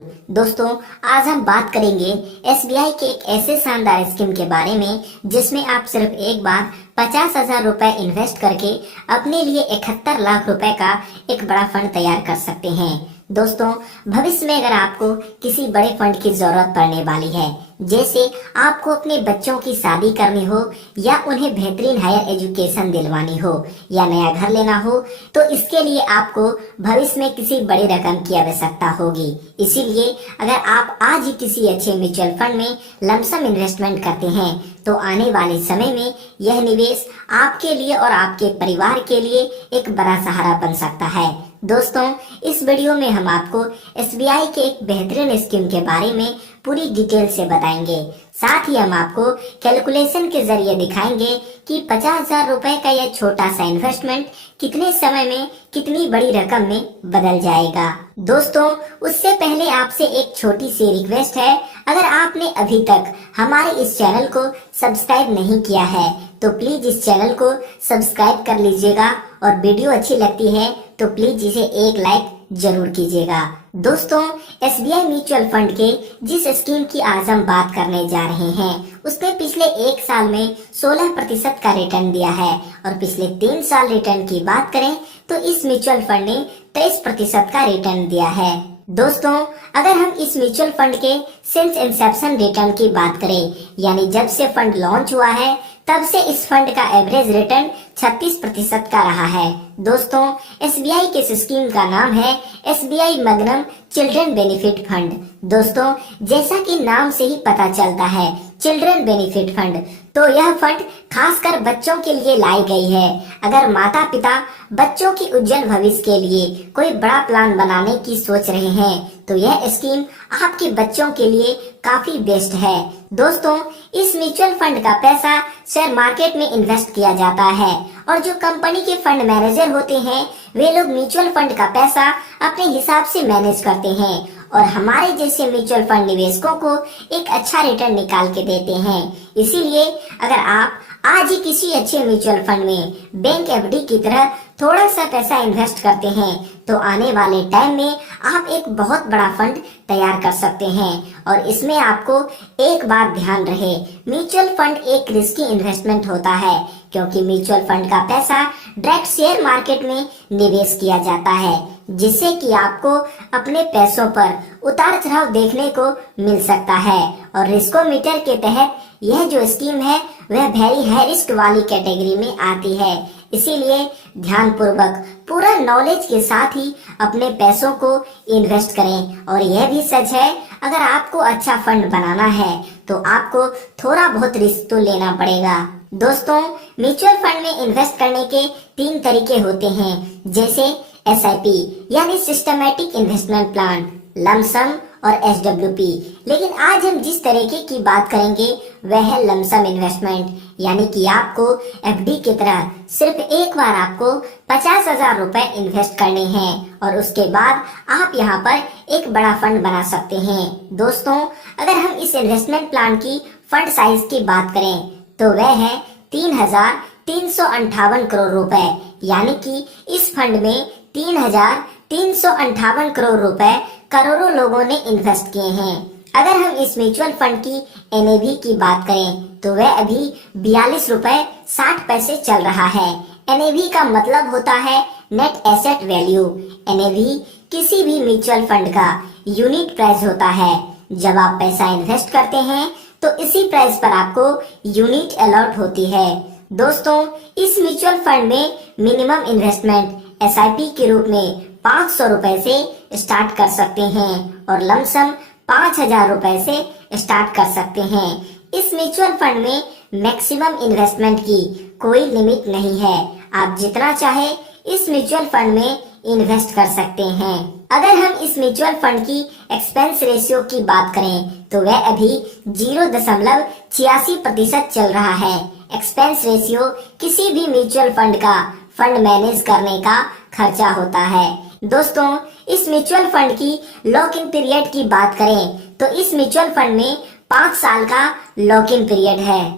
दोस्तों, आज हम बात करेंगे एसबीआई के एक ऐसे शानदार स्कीम के बारे में जिसमें आप सिर्फ एक बार 50,000 रुपए इन्वेस्ट करके अपने लिए 71 लाख रुपए का एक बड़ा फंड तैयार कर सकते हैं। दोस्तों, भविष्य में अगर आपको किसी बड़े फंड की जरूरत पड़ने वाली है, जैसे आपको अपने बच्चों की शादी करनी हो या उन्हें बेहतरीन हायर एजुकेशन दिलवानी हो या नया घर लेना हो, तो इसके लिए आपको भविष्य में किसी बड़ी रकम की आवश्यकता होगी। इसीलिए अगर आप आज ही किसी अच्छे म्यूचुअल फंड में लमसम इन्वेस्टमेंट करते हैं तो आने वाले समय में यह निवेश आपके लिए और आपके परिवार के लिए एक बड़ा सहारा बन सकता है। दोस्तों, इस वीडियो में हम आपको एसबीआई के एक बेहतरीन स्कीम के बारे में पूरी डिटेल से बताएंगे। साथ ही हम आपको कैलकुलेशन के जरिए दिखाएंगे कि 50,000 रुपए का यह छोटा सा इन्वेस्टमेंट कितने समय में कितनी बड़ी रकम में बदल जाएगा। दोस्तों, उससे पहले आपसे एक छोटी सी रिक्वेस्ट है, अगर आपने अभी तक हमारे इस चैनल को सब्सक्राइब नहीं किया है तो प्लीज इस चैनल को सब्सक्राइब कर लीजिएगा और वीडियो अच्छी लगती है तो प्लीज इसे एक लाइक जरूर कीजिएगा। दोस्तों, एसबीआई म्यूचुअल फंड के जिस स्कीम की आज हम बात करने जा रहे हैं उसने पिछले एक साल में 16% का रिटर्न दिया है और पिछले 3 साल रिटर्न की बात करें तो इस म्यूचुअल फंड ने 23% का रिटर्न दिया है। दोस्तों, अगर हम इस म्यूचुअल फंड के सिंस इंसेप्शन रिटर्न की बात करें, यानी जब से फंड लॉन्च हुआ है तब से इस फंड का एवरेज रिटर्न 36% का रहा है। दोस्तों, एसबीआई के इस स्कीम का नाम है SBI magnum children benefit fund. दोस्तों, जैसा कि नाम से ही पता चलता है चिल्ड्रन बेनिफिट फंड, तो यह फंड खासकर बच्चों के लिए लाई गई है। अगर माता पिता बच्चों की उज्जवल भविष्य के लिए कोई बड़ा प्लान बनाने की सोच रहे हैं तो यह स्कीम आपके बच्चों के लिए काफी बेस्ट है। दोस्तों, इस म्यूचुअल फंड का पैसा शेयर मार्केट में इन्वेस्ट किया जाता है और जो कंपनी के फंड मैनेजर होते हैं वे लोग म्यूचुअल फंड का पैसा अपने हिसाब से मैनेज करते हैं और हमारे जैसे म्यूचुअल फंड निवेशकों को एक अच्छा रिटर्न निकाल के देते हैं। इसीलिए अगर आप आज ही किसी अच्छे म्यूचुअल फंड में बैंक एफडी की तरह थोड़ा सा पैसा इन्वेस्ट करते हैं तो आने वाले टाइम में आप एक बहुत बड़ा फंड तैयार कर सकते हैं। और इसमें आपको एक बात ध्यान रहे, म्यूचुअल फंड एक रिस्की इन्वेस्टमेंट होता है क्योंकि म्यूचुअल फंड का पैसा डायरेक्ट शेयर मार्केट में निवेश किया जाता है, जिससे कि आपको अपने पैसों पर उतार चढ़ाव देखने को मिल सकता है। और रिस्कोमीटर के तहत यह जो स्कीम है वह वेरी हाई रिस्क वाली कैटेगरी में आती है। इसीलिए ध्यान पूर्वक पूरा नॉलेज के साथ ही अपने पैसों को इन्वेस्ट करें। और यह भी सच है, अगर आपको अच्छा फंड बनाना है तो आपको थोड़ा बहुत रिस्क तो लेना पड़ेगा। दोस्तों, म्यूचुअल फंड में इन्वेस्ट करने के 3 तरीके होते हैं, जैसे एसआईपी यानी सिस्टमैटिक इन्वेस्टमेंट प्लान, लमसम और एसडब्ल्यूपी। लेकिन आज हम जिस तरीके की बात करेंगे वह है लमसम इन्वेस्टमेंट, यानी कि आपको एफडी की तरह सिर्फ एक बार आपको 50,000 रुपए इन्वेस्ट करने हैं और उसके बाद आप यहाँ पर एक बड़ा फंड बना सकते हैं। दोस्तों, अगर हम इस इन्वेस्टमेंट प्लान की फंड साइज की बात करें तो वह है 3,358 करोड़ रुपए, यानी कि इस फंड में 3,358 करोड़ रुपए करोड़ों लोगों ने इन्वेस्ट किए हैं। अगर हम इस म्यूचुअल फंड की एनएवी की बात करें तो वह अभी 42 रुपए 60 पैसे चल रहा है। एनएवी का मतलब होता है नेट एसेट वैल्यू। एनएवी किसी भी म्यूचुअल फंड का यूनिट प्राइस होता है। जब आप पैसा इन्वेस्ट करते हैं तो इसी प्राइस पर आपको यूनिट अलॉट होती है। दोस्तों, इस म्यूचुअल फंड में मिनिमम इन्वेस्टमेंट एसआईपी के रूप में 500 रुपए से स्टार्ट कर सकते हैं और लमसम 5,000 रुपए से स्टार्ट कर सकते हैं। इस म्यूचुअल फंड में मैक्सिमम इन्वेस्टमेंट की कोई लिमिट नहीं है, आप जितना चाहे इस म्यूचुअल फंड में इन्वेस्ट कर सकते हैं। अगर हम इस म्यूचुअल फंड की एक्सपेंस रेशियो की बात करें तो वह अभी 0.86% चल रहा है। एक्सपेंस रेशियो किसी भी म्यूचुअल फंड का फंड मैनेज करने का खर्चा होता है। दोस्तों, इस म्यूचुअल फंड की लॉक इन पीरियड की बात करें तो इस म्यूचुअल फंड में 5 साल का लॉक इन पीरियड है।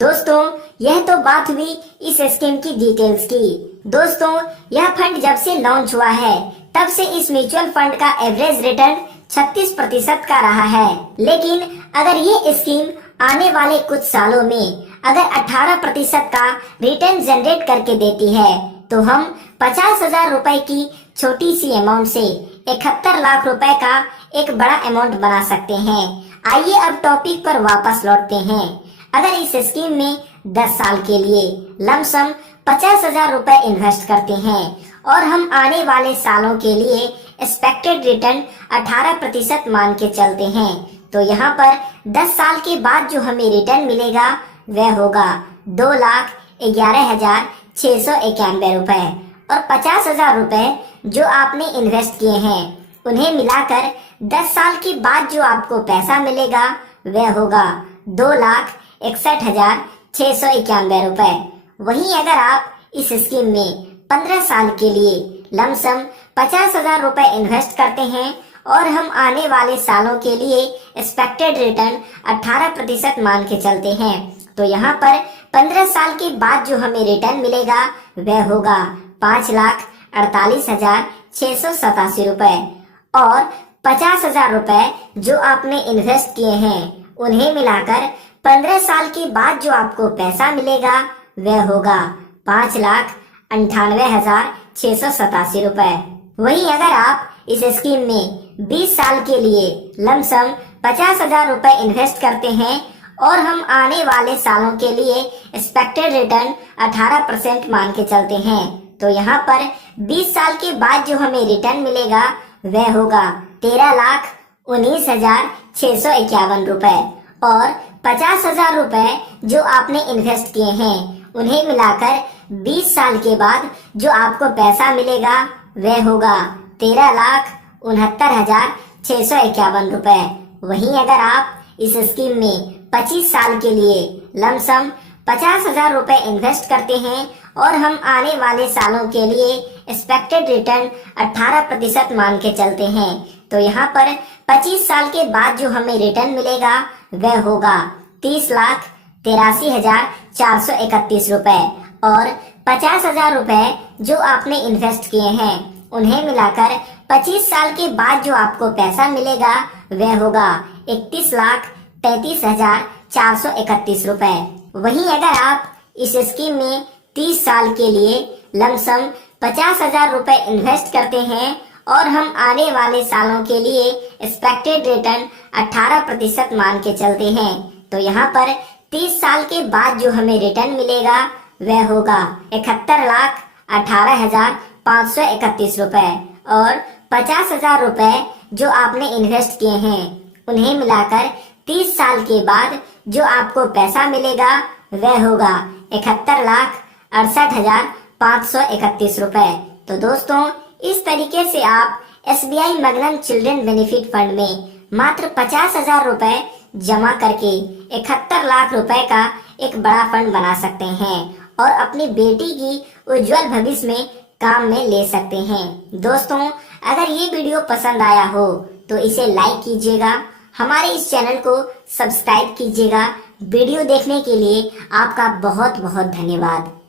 दोस्तों, यह तो बात हुई इस स्कीम की डिटेल्स की। दोस्तों, यह फंड जब से लॉन्च हुआ है तब से इस म्यूचुअल फंड का एवरेज रिटर्न 36% का रहा है। लेकिन अगर ये स्कीम आने वाले कुछ सालों में अगर 18% का रिटर्न जनरेट करके देती है तो हम 50,000 रुपए की छोटी सी अमाउंट से 71 लाख रुपए का एक बड़ा अमाउंट बना सकते हैं। आइए अब टॉपिक पर वापस लौटते हैं। अगर इस स्कीम में 10 साल के लिए लमसम 50,000 रुपए इन्वेस्ट करते हैं और हम आने वाले सालों के लिए एक्सपेक्टेड रिटर्न 18% मान के चलते हैं तो यहाँ पर 10 साल के बाद जो हमें रिटर्न मिलेगा वह होगा 2,11,691 रुपए और 50,000 रुपए जो आपने इन्वेस्ट किए हैं उन्हें मिलाकर 10 साल के बाद जो आपको पैसा मिलेगा वह होगा 2,61,691 रुपए। वहीं अगर आप इस स्कीम में 15 साल के लिए लमसम 50,000 रुपए इन्वेस्ट करते हैं और हम आने वाले सालों के लिए एक्सपेक्टेड रिटर्न 18% मान के चलते हैं तो यहाँ पर 15 साल के बाद जो हमें रिटर्न मिलेगा वह होगा 5,48,687 रुपए और 50,000 रुपए जो आपने इन्वेस्ट किए हैं उन्हें मिलाकर 15 साल के बाद जो आपको पैसा मिलेगा वह होगा 5,98,687 रुपए। वहीं अगर आप इस स्कीम में 20 साल के लिए लमसम 50,000 रुपए इन्वेस्ट करते हैं और हम आने वाले सालों के लिए एक्सपेक्टेड रिटर्न 18% मान के चलते हैं तो यहाँ पर 20 साल के बाद जो हमें रिटर्न मिलेगा वह होगा 13,19,651 रुपए और 50,000 रुपए जो आपने इन्वेस्ट किए हैं उन्हें मिलाकर 20 साल के बाद जो आपको पैसा मिलेगा वह होगा 13,69,651 रुपए। वहीं अगर आप इस स्कीम में 25 साल के लिए लमसम 50,000 रुपए इन्वेस्ट करते हैं और हम आने वाले सालों के लिए एक्सपेक्टेड रिटर्न 18% मान के चलते हैं तो यहाँ पर 25 साल के बाद जो हमें रिटर्न मिलेगा वह होगा 30,83,431 रुपए और 50,000 रुपए जो आपने इन्वेस्ट किए हैं उन्हें मिलाकर 25 साल के बाद जो आपको पैसा मिलेगा वह होगा 31,33,431 रुपए। वहीं अगर आप इस स्कीम में 30 साल के लिए लमसम 50,000 रुपए इन्वेस्ट करते हैं और हम आने वाले सालों के लिए एक्सपेक्टेड रिटर्न 18% मान के चलते हैं तो यहाँ पर 30 साल के बाद जो हमें रिटर्न मिलेगा वह होगा 71,18,531 रुपए और 50,000 रुपए जो आपने इन्वेस्ट किए हैं उन्हें मिलाकर 30 साल के बाद जो आपको पैसा मिलेगा वह होगा 71,68,531 रुपए। तो दोस्तों इस तरीके से आप SBI मगनम चिल्ड्रन बेनिफिट फंड में मात्र 50,000 रुपए जमा करके 71 लाख रुपए का एक बड़ा फंड बना सकते हैं और अपनी बेटी की उज्जवल भविष्य में काम में ले सकते हैं। दोस्तों अगर ये वीडियो पसंद आया हो तो इसे लाइक कीजिएगा, हमारे इस चैनल को सब्सक्राइब कीजिएगा। वीडियो देखने के लिए आपका बहुत बहुत धन्यवाद।